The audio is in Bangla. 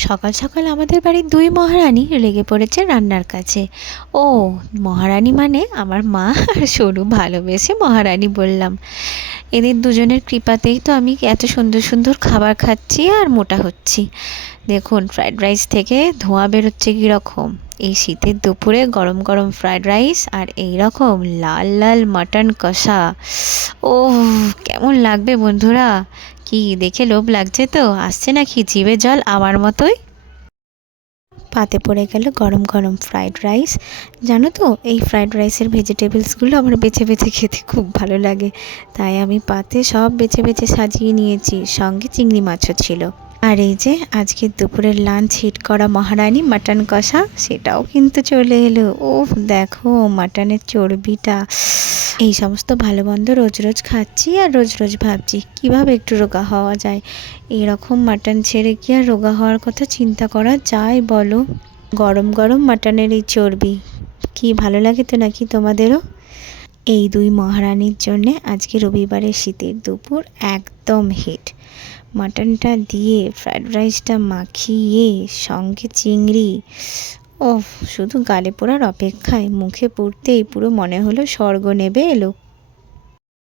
সকাল সকাল আমাদের বাড়ির দুই মহারানী লেগে পড়েছে রান্নার কাছে। ও, মহারানী মানে আমার মা আর সরু ভালোবেসে মহারানী বললাম। এদের দুজনের কৃপাতেই তো আমি এত সুন্দর সুন্দর খাবার খাচ্ছি আর মোটা হচ্ছি। দেখুন, ফ্রাইড রাইস থেকে ধোঁয়া বেরোচ্ছে কীরকম। এই শীতের দুপুরে গরম গরম ফ্রায়েড রাইস আর এই রকম লাল লাল মাটন কষা। ও কেমন লাগবে বন্ধুরা? কি দেখে লোভ লাগছে তো? আসছে নাকি জিভে জল আমার মতোই? পাতে পড়ে গেল গরম গরম ফ্রাইড রাইস জানো তো, এই ফ্রাইড রাইসের ভেজিটেবলসগুলো আমার বেছে বেছে খেতে খুব ভালো লাগে। তাই আমি পাতে সব বেছে বেছে সাজিয়ে নিয়েছি। সঙ্গে চিংড়ি মাছও ছিল। আর এই যে আজকে দুপুরের লাঞ্চ হিট করা মহারানী মাটন কষা, সেটাও কিন্তু চলে এলো। ও দেখো মাটনের চর্বিটা। এই সমস্ত ভালো মন্দ রোজ রোজ খাচ্ছি আর রোজ রোজ ভাবছি, কীভাবে একটু রোগা হওয়া যায়? এরকম মাটন ছেড়ে কি আর রোগা হওয়ার কথা চিন্তা করা যায় বলো? গরম গরম মাটনের এই চর্বি, কি ভালো লাগে তো নাকি তোমাদেরও? এই দুই মহারানীর জন্যে আজকে রবিবারের শীতের দুপুর একদম হিট। মাটনটা দিয়ে ফ্রায়েড রাইসটা মাখিয়ে, সঙ্গে চিংড়ি ও শুধু গালে পোড়ার অপেক্ষায় মুখে পড়তেই পুরো মনে হলো স্বর্গ নেবে এলো